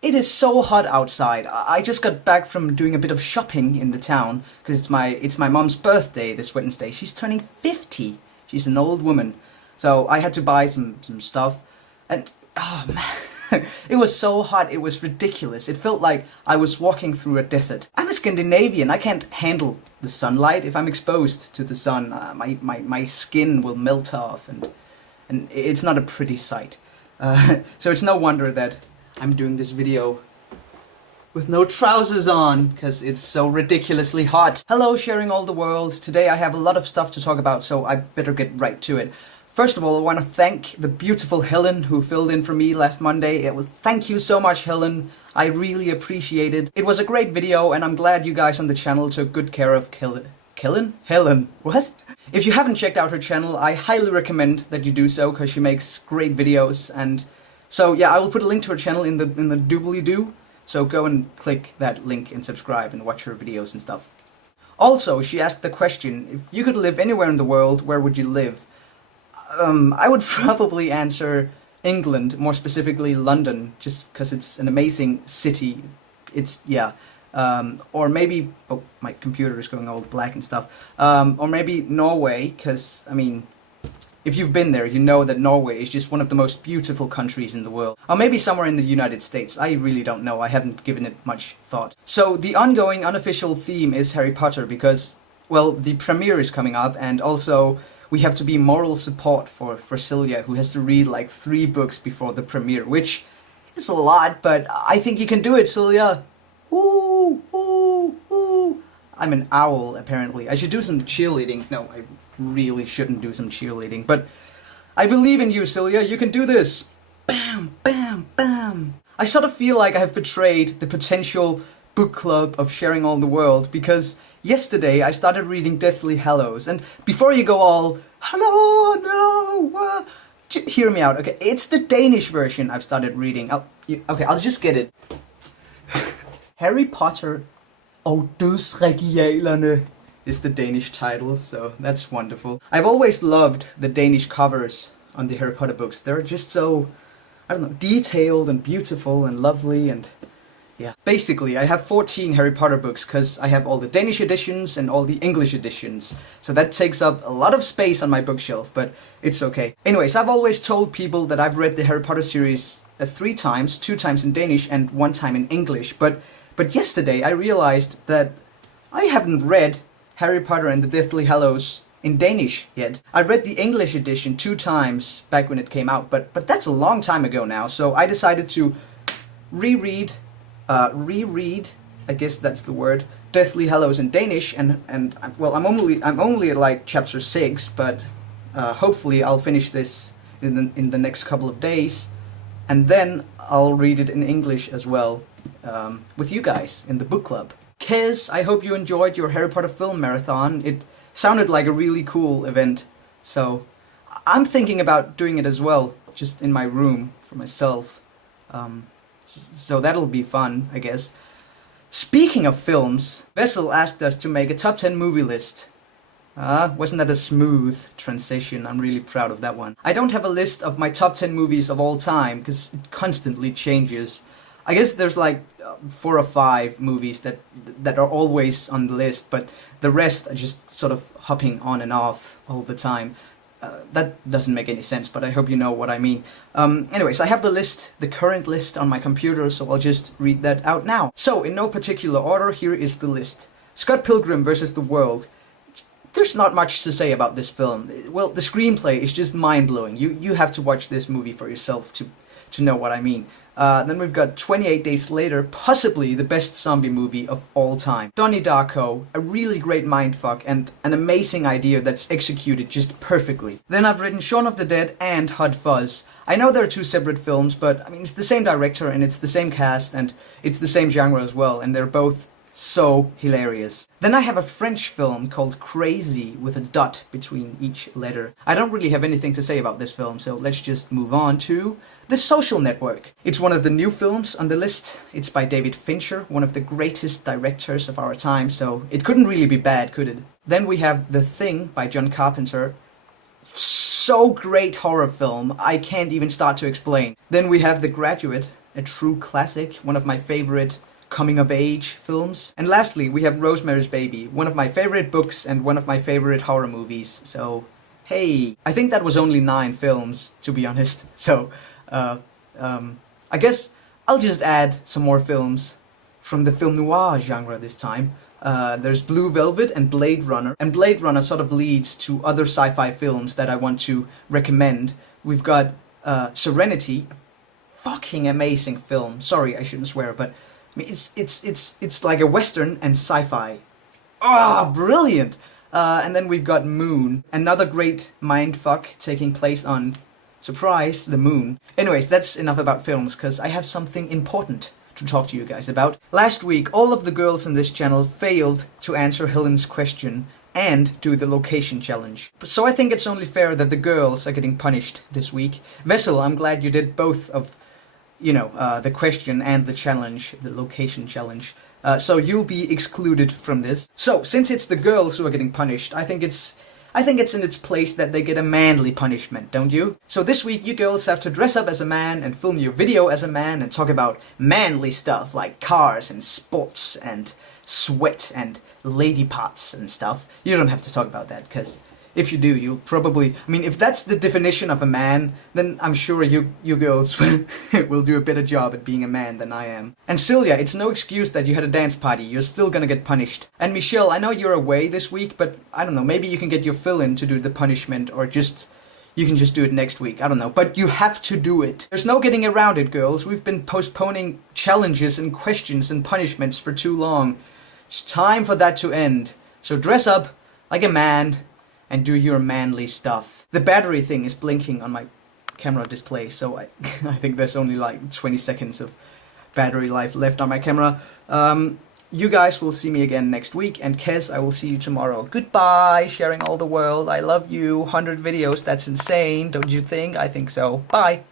It is so hot outside. I just got back from doing a bit of shopping in the town because it's my mom's birthday this Wednesday. She's turning 50. She's an old woman. So I had to buy some stuff, and oh man, it was so hot. It was ridiculous. It felt like I was walking through a desert. I'm a Scandinavian. I can't handle the sunlight. If I'm exposed to the sun, my skin will melt off, and it's not a pretty sight. So it's no wonder that I'm doing this video with no trousers on, because it's so ridiculously hot. Hello, sharing all the world. Today I have a lot of stuff to talk about, so I better get right to it. First of all, I want to thank the beautiful Helen who filled in for me last Monday. Thank you so much, Helen. I really appreciate it. It was a great video, and I'm glad you guys on the channel took good care of Helen? What? If you haven't checked out her channel, I highly recommend that you do so, because she makes great videos. And so yeah, I will put a link to her channel in the doobly-doo. So go and click that link and subscribe and watch her videos and stuff. Also, she asked the question, if you could live anywhere in the world, where would you live? I would probably answer England, more specifically London, just because it's an amazing city. Yeah. Or maybe, oh, my computer is going all black and stuff. Or maybe Norway, because, I mean, if you've been there, you know that Norway is just one of the most beautiful countries in the world. Or maybe somewhere in the United States. I really don't know. I haven't given it much thought. So the ongoing unofficial theme is Harry Potter because, well, the premiere is coming up, and also we have to be moral support for Celia, who has to read like 3 books before the premiere, which is a lot, but I think you can do it, Celia. Ooh, ooh, ooh. I'm an owl, apparently. I should do some cheerleading. No, I really shouldn't do some cheerleading, but I believe in you, Celia. You can do this. Bam, bam, bam. I sort of feel like I have betrayed the potential book club of Sharing All the World, because yesterday I started reading Deathly Hallows, and before you go all, hello, no, hear me out, okay? It's the Danish version I've started reading. I'll just get it. Harry Potter og Dødsregalierne is the Danish title, so that's wonderful. I've always loved the Danish covers on the Harry Potter books. They're just so, I don't know, detailed and beautiful and lovely, and yeah. Basically, I have 14 Harry Potter books because I have all the Danish editions and all the English editions. So that takes up a lot of space on my bookshelf, but it's okay. Anyways, I've always told people that I've read the Harry Potter series 3 times, 2 times in Danish and 1 time in English, but yesterday I realized that I haven't read Harry Potter and the Deathly Hallows in Danish yet. I read the English edition 2 times back when it came out, but that's a long time ago now, so I decided to reread, I guess that's the word, Deathly Hallows in Danish, and well, I'm only at like chapter 6, but hopefully I'll finish this in the next couple of days, and then I'll read it in English as well, with you guys in the book club. Kez, I hope you enjoyed your Harry Potter film marathon. It sounded like a really cool event, so I'm thinking about doing it as well, just in my room for myself. So that'll be fun, I guess. Speaking of films, Vessel asked us to make a top 10 movie list. Wasn't that a smooth transition? I'm really proud of that one. I don't have a list of my top 10 movies of all time, because it constantly changes. I guess there's like 4 or 5 movies that are always on the list, but the rest are just sort of hopping on and off all the time. That doesn't make any sense, but I hope you know what I mean. Anyways, I have the list, the current list on my computer, so I'll just read that out now. So, in no particular order, here is the list. Scott Pilgrim vs. the World. There's not much to say about this film. Well, the screenplay is just mind-blowing. You have to watch this movie for yourself to know what I mean. Then we've got 28 Days Later, possibly the best zombie movie of all time. Donnie Darko, a really great mindfuck and an amazing idea that's executed just perfectly. Then I've written Shaun of the Dead and Hot Fuzz. I know they're 2 separate films, but I mean, it's the same director and it's the same cast and it's the same genre as well, and they're both so hilarious. Then I have a French film called C.R.A.Z.Y with a dot between each letter. I don't really have anything to say about this film, so let's just move on to The Social Network. It's one of the new films on the list. It's by David Fincher, one of the greatest directors of our time, so it couldn't really be bad, could it? Then we have The Thing by John Carpenter. So great horror film, I can't even start to explain. Then we have The Graduate, a true classic, one of my favorite coming-of-age films. And lastly, we have Rosemary's Baby, one of my favorite books and one of my favorite horror movies. So, hey, I think that was only 9 films, to be honest. So, I guess I'll just add some more films from the film noir genre this time. There's Blue Velvet and Blade Runner. And Blade Runner sort of leads to other sci-fi films that I want to recommend. We've got Serenity, fucking amazing film. Sorry, I shouldn't swear, but I mean, it's like a western and sci-fi. Ah, brilliant! And then we've got Moon, another great mindfuck taking place on, surprise, the moon. Anyways, that's enough about films, because I have something important to talk to you guys about. Last week, all of the girls in this channel failed to answer Helen's question and do the location challenge. So I think it's only fair that the girls are getting punished this week. Vessel, I'm glad you did both of, you know, the question and the challenge, the location challenge. So you'll be excluded from this. So, since it's the girls who are getting punished, I think it's in its place that they get a manly punishment, don't you? So this week you girls have to dress up as a man and film your video as a man and talk about manly stuff like cars and sports and sweat and lady parts and stuff. You don't have to talk about that, because if you do, you'll probably... I mean, if that's the definition of a man, then I'm sure you girls will do a better job at being a man than I am. And Celia, it's no excuse that you had a dance party. You're still gonna get punished. And Michelle, I know you're away this week, but I don't know, maybe you can get your fill-in to do the punishment, or you can just do it next week. I don't know. But you have to do it. There's no getting around it, girls. We've been postponing challenges and questions and punishments for too long. It's time for that to end. So dress up like a man and do your manly stuff. The battery thing is blinking on my camera display, so I think there's only like 20 seconds of battery life left on my camera. You guys will see me again next week, and Kez, I will see you tomorrow. Goodbye, sharing all the world. I love you. 100 videos, that's insane, don't you think? I think so. Bye.